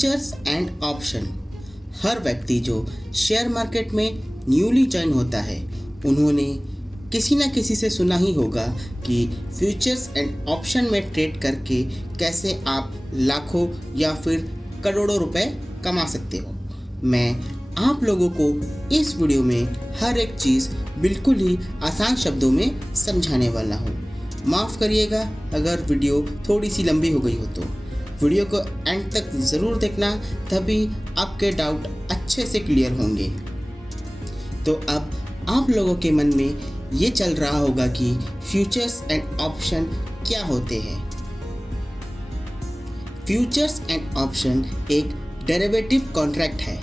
Futures and option. हर व्यक्ति जो share market में न्यूली ज्वाइन होता है उन्होंने किसी न किसी से सुना ही होगा कि फ्यूचर्स एंड ऑप्शन में ट्रेड करके कैसे आप लाखों या फिर करोड़ों रुपए कमा सकते हो। मैं आप लोगों को इस वीडियो में हर एक चीज़ बिल्कुल ही आसान शब्दों में समझाने वाला हूँ। माफ़ करिएगा अगर वीडियो थोड़ी सी लंबी हो गई हो तो वीडियो को एंड तक ज़रूर देखना, तभी आपके डाउट अच्छे से क्लियर होंगे। तो अब आप लोगों के मन में ये चल रहा होगा कि फ्यूचर्स एंड ऑप्शन क्या होते हैं। फ्यूचर्स एंड ऑप्शन एक डेरिवेटिव कॉन्ट्रैक्ट है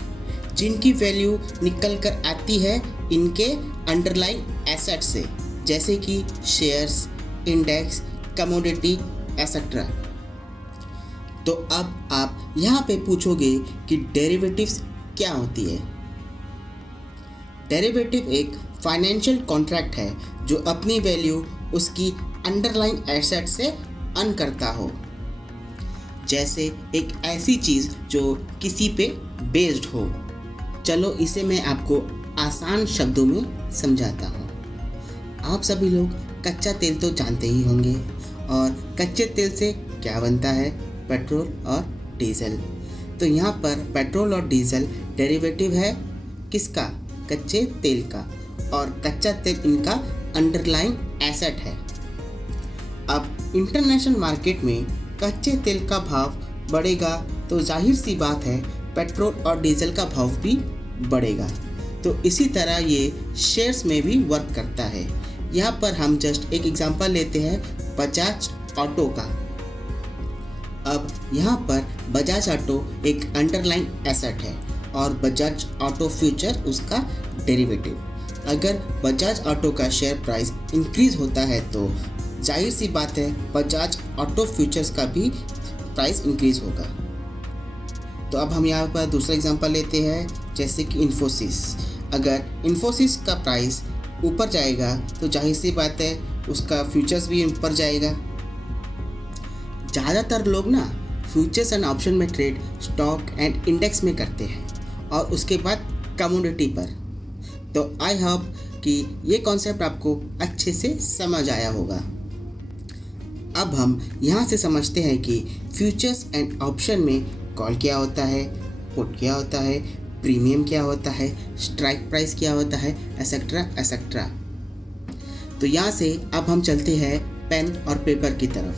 जिनकी वैल्यू निकल कर आती है इनके अंडरलाइंग एसेट से, जैसे कि शेयर्स, इंडेक्स, कमोडिटी एसेट्रा। तो अब आप यहाँ पे पूछोगे कि डेरिवेटिव्स क्या होती है। डेरिवेटिव एक फाइनेंशियल कॉन्ट्रैक्ट है जो अपनी वैल्यू उसकी अंडरलाइंग एसेट से अर्न करता हो, जैसे एक ऐसी चीज़ जो किसी पे बेस्ड हो। चलो इसे मैं आपको आसान शब्दों में समझाता हूँ। आप सभी लोग कच्चा तेल तो जानते ही होंगे, और कच्चे तेल से क्या बनता है? पेट्रोल और डीजल। तो यहाँ पर पेट्रोल और डीजल डेरिवेटिव है किसका? कच्चे तेल का, और कच्चा तेल इनका अंडरलाइंग एसेट है। अब इंटरनेशनल मार्केट में कच्चे तेल का भाव बढ़ेगा तो जाहिर सी बात है पेट्रोल और डीजल का भाव भी बढ़ेगा। तो इसी तरह ये शेयर्स में भी वर्क करता है। यहाँ पर हम जस्ट एक एग्जांपल लेते हैं बजाज ऑटो का। अब यहाँ पर बजाज ऑटो एक अंडरलाइन एसेट है और बजाज ऑटो फ्यूचर उसका डेरिवेटिव। अगर बजाज ऑटो का शेयर प्राइस इंक्रीज होता है तो जाहिर सी बात है बजाज ऑटो फ्यूचर्स का भी प्राइस इंक्रीज होगा। तो अब हम यहाँ पर दूसरा एग्जांपल लेते हैं, जैसे कि इन्फोसिस। अगर इन्फोसिस का प्राइस ऊपर जाएगा तो जाहिर सी बात है उसका फ्यूचर्स भी ऊपर जाएगा। ज़्यादातर लोग ना फ्यूचर्स एंड ऑप्शन में ट्रेड स्टॉक एंड इंडेक्स में करते हैं और उसके बाद कमोडिटी पर। तो आई होप कि ये कॉन्सेप्ट आपको अच्छे से समझ आया होगा। अब हम यहाँ से समझते हैं कि फ्यूचर्स एंड ऑप्शन में कॉल क्या होता है, पुट क्या होता है, प्रीमियम क्या होता है, स्ट्राइक प्राइस क्या होता है, एसेट्रा एसेट्रा। तो यहाँ से अब हम चलते हैं पेन और पेपर की तरफ।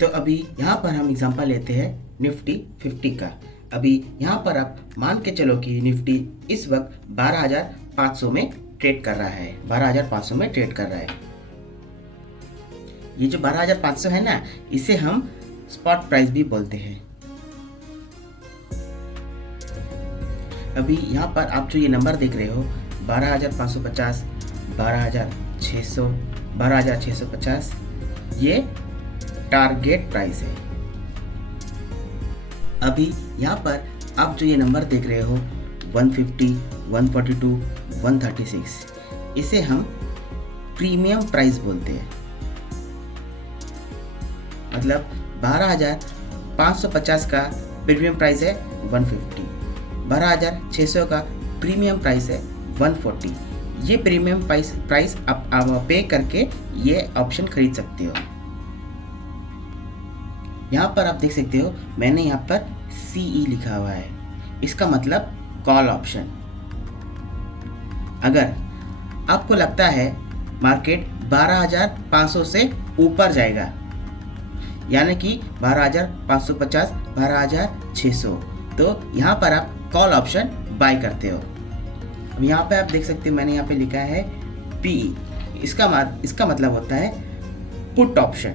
तो अभी यहाँ पर हम एग्जांपल लेते हैं निफ्टी 50 का। अभी यहाँ पर आप मान के चलो कि निफ्टी इस वक्त 12,500 में ट्रेड कर रहा है। 12,500 में ट्रेड कर रहा है। ये जो 12,500 है ना, इसे हम स्पॉट प्राइस भी बोलते हैं। अभी यहाँ पर आप जो ये नंबर देख रहे हो 12,550, 12,600, 12,650, ये टारगेट प्राइस है। अभी यहाँ पर आप जो ये नंबर देख रहे हो 150, 142, 136, इसे हम प्रीमियम प्राइस बोलते हैं। मतलब 12,550 का प्रीमियम प्राइस है 150, 12,600 का प्रीमियम प्राइस है 140। ये प्रीमियम प्राइस आप पे करके ये ऑप्शन खरीद सकते हो। यहाँ पर आप देख सकते हो मैंने यहाँ पर CE लिखा हुआ है, इसका मतलब कॉल ऑप्शन। अगर आपको लगता है मार्केट 12,500 से ऊपर जाएगा, यानी कि 12,550, 12,600, तो यहाँ पर आप कॉल ऑप्शन बाय करते हो। अब यहाँ पे आप देख सकते हो मैंने यहाँ पे लिखा है PE, इसका मतलब होता है पुट ऑप्शन।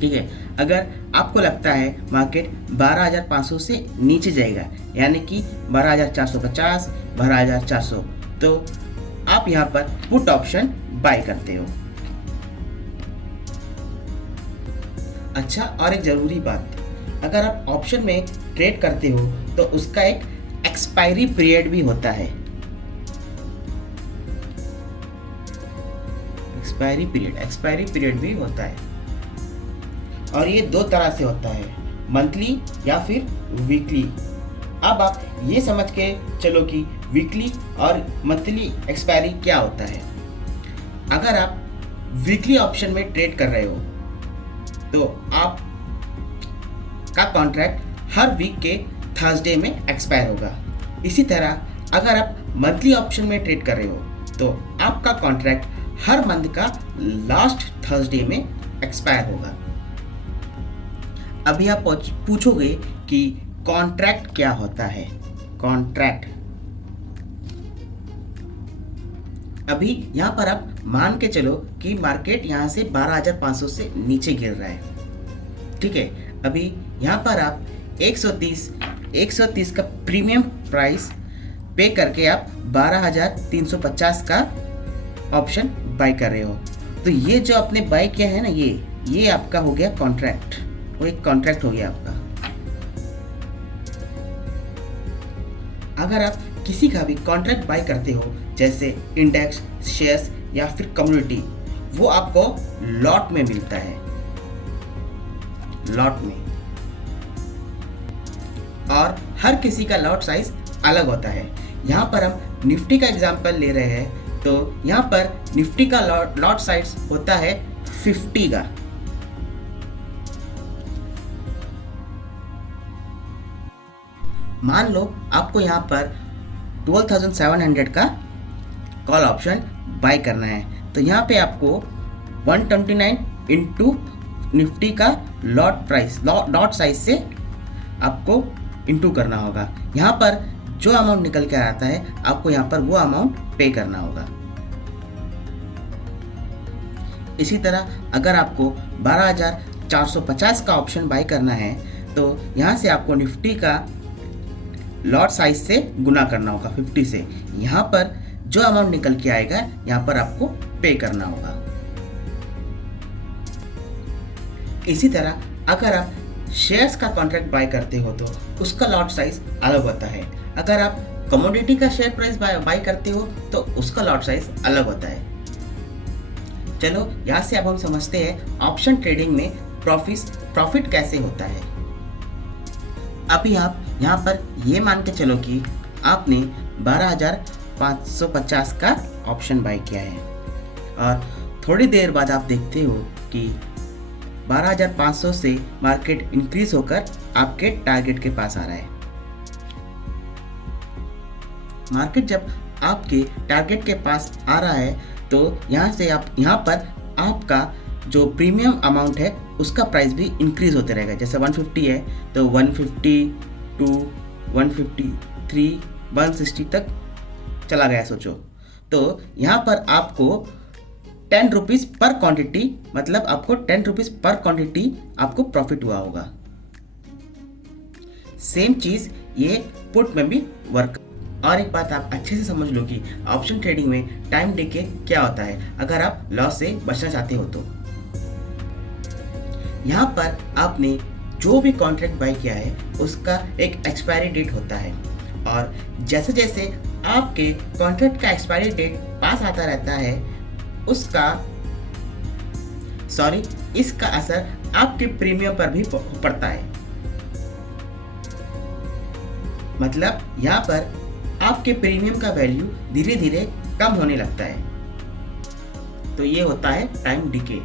ठीक है, अगर आपको लगता है मार्केट 12,500 से नीचे जाएगा, यानी कि 12,450, 12,400, तो आप यहाँ पर पुट ऑप्शन बाय करते हो। अच्छा, और एक ज़रूरी बात, अगर आप ऑप्शन में ट्रेड करते हो तो उसका एक एक्सपायरी पीरियड भी होता है। एक्सपायरी पीरियड भी होता है, और ये दो तरह से होता है। मंथली या फिर वीकली। अब आप ये समझ के चलो कि वीकली और मंथली एक्सपायरी क्या होता है। अगर आप वीकली ऑप्शन में ट्रेड कर रहे हो तो आप का कॉन्ट्रैक्ट हर वीक के थर्सडे में एक्सपायर होगा। इसी तरह अगर आप मंथली ऑप्शन में ट्रेड कर रहे हो तो आपका कॉन्ट्रैक्ट हर मंथ का लास्ट थर्सडे में एक्सपायर होगा। अभी आप पूछोगे कि कॉन्ट्रैक्ट क्या होता है। कॉन्ट्रैक्ट, अभी यहाँ पर आप मान के चलो कि मार्केट यहाँ से 12,500 से नीचे गिर रहा है, ठीक है। अभी यहाँ पर आप 130 का प्रीमियम प्राइस पे करके आप 12,350 का ऑप्शन बाय कर रहे हो। तो ये जो आपने बाय किया है ना, ये आपका हो गया कॉन्ट्रैक्ट, वो एक कॉन्ट्रैक्ट हो गया आपका। अगर आप किसी का भी कॉन्ट्रैक्ट बाय करते हो, जैसे इंडेक्स, शेयर्स या फिर कम्युनिटी, वो आपको लॉट में मिलता है, लॉट में। और हर किसी का लॉट साइज अलग होता है। यहाँ पर हम निफ्टी का एग्जांपल ले रहे हैं, तो यहाँ पर निफ्टी का लॉट साइज होता है 50 का। मान लो आपको यहाँ पर 12,700 का कॉल ऑप्शन बाय करना है, तो यहाँ पे आपको 129 इंटू निफ्टी का लॉट प्राइस, लॉट साइज से आपको इंटू करना होगा। यहाँ पर जो अमाउंट निकल के आता है आपको यहाँ पर वो अमाउंट पे करना होगा। इसी तरह अगर आपको 12,450 का ऑप्शन बाय करना है तो यहाँ से आपको निफ्टी का लॉट साइज से गुना करना होगा 50 से। यहाँ पर जो अमाउंट निकल के आएगा यहाँ पर आपको पे करना होगा। इसी तरह अगर आप शेयर्स का कॉन्ट्रैक्ट बाय करते हो तो उसका लॉट साइज अलग होता है। अगर आप कमोडिटी का शेयर प्राइस बाय करते हो तो उसका लॉट साइज अलग होता है। चलो यहाँ से अब हम समझते हैं ऑप्शन ट्रेडिंग में प्रॉफिट कैसे होता है। अभी आप यहाँ पर ये मान के चलो कि आपने 12,550 का ऑप्शन बाय किया है और थोड़ी देर बाद आप देखते हो कि 12,500 से मार्केट इंक्रीज होकर आपके टारगेट के पास आ रहा है। मार्केट जब आपके टारगेट के पास आ रहा है तो यहाँ पर आपका जो प्रीमियम अमाउंट है उसका प्राइस भी इंक्रीज होते रहेगा। जैसे 150 है तो 152, 153, 160 तक चला गया सोचो। तो यहाँ पर आपको 10 रुपीज़ पर क्वांटिटी, मतलब आपको 10 रुपीज़ पर क्वांटिटी आपको प्रॉफिट हुआ होगा। सेम चीज़ ये पुट में भी वर्क। और एक बात आप अच्छे से समझ लो कि ऑप्शन ट्रेडिंग में टाइम डिके क्या होता है अगर आप लॉस से बचना चाहते हो तो। यहाँ पर आपने जो भी कॉन्ट्रैक्ट बाय किया है उसका एक एक्सपायरी डेट होता है और जैसे जैसे आपके कॉन्ट्रैक्ट का एक्सपायरी डेट पास आता रहता है इसका असर आपके प्रीमियम पर भी पड़ता है। मतलब यहाँ पर आपके प्रीमियम का वैल्यू धीरे धीरे कम होने लगता है। तो ये होता है टाइम डिके।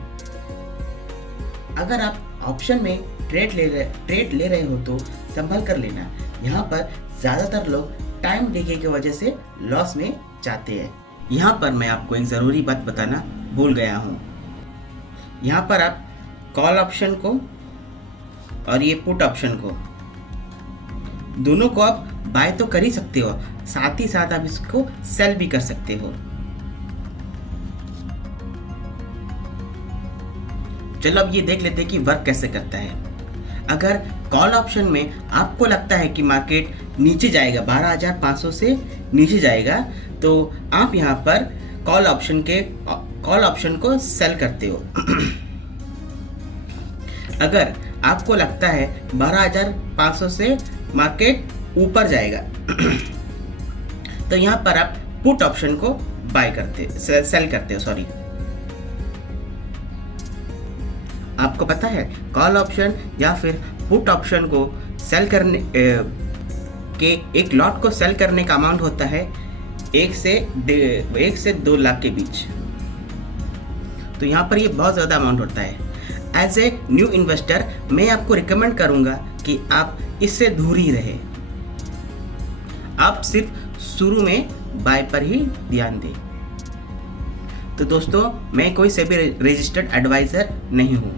अगर आप ऑप्शन में ट्रेड ले रहे हो तो संभल कर लेना। यहाँ पर ज़्यादातर लोग टाइम डिके की वजह से लॉस में जाते हैं। यहाँ पर मैं आपको एक ज़रूरी बात बताना भूल गया हूँ। यहाँ पर आप कॉल ऑप्शन को और ये पुट ऑप्शन को दोनों को आप बाय तो कर ही सकते हो, साथ ही साथ आप इसको सेल भी कर सकते हो। चलो अब ये देख लेते हैं कि वर्क कैसे करता है। अगर कॉल ऑप्शन में आपको लगता है कि मार्केट नीचे जाएगा, 12,500 से नीचे जाएगा, तो आप यहाँ पर कॉल ऑप्शन को सेल करते हो। अगर आपको लगता है 12,500 से मार्केट ऊपर जाएगा तो यहाँ पर आप पुट ऑप्शन को सेल करते हो। सॉरी, आपको पता है कॉल ऑप्शन या फिर पुट ऑप्शन को सेल करने के एक लॉट को सेल करने का अमाउंट होता है 1 से 2 लाख के बीच। तो यहाँ पर ये बहुत ज़्यादा अमाउंट होता है। एज ए न्यू इन्वेस्टर मैं आपको रिकमेंड करूँगा कि आप इससे दूर ही रहे। आप सिर्फ शुरू में बाय पर ही ध्यान दें। तो दोस्तों, मैं कोई सेबी रजिस्टर्ड एडवाइज़र नहीं हूँ।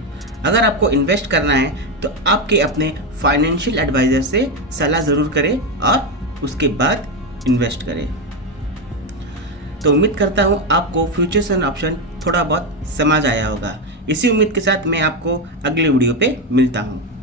अगर आपको इन्वेस्ट करना है तो आपके अपने फाइनेंशियल एडवाइज़र से सलाह ज़रूर करें और उसके बाद इन्वेस्ट करें। तो उम्मीद करता हूँ आपको फ्यूचर्स एंड ऑप्शन थोड़ा बहुत समझ आया होगा। इसी उम्मीद के साथ मैं आपको अगले वीडियो पे मिलता हूँ।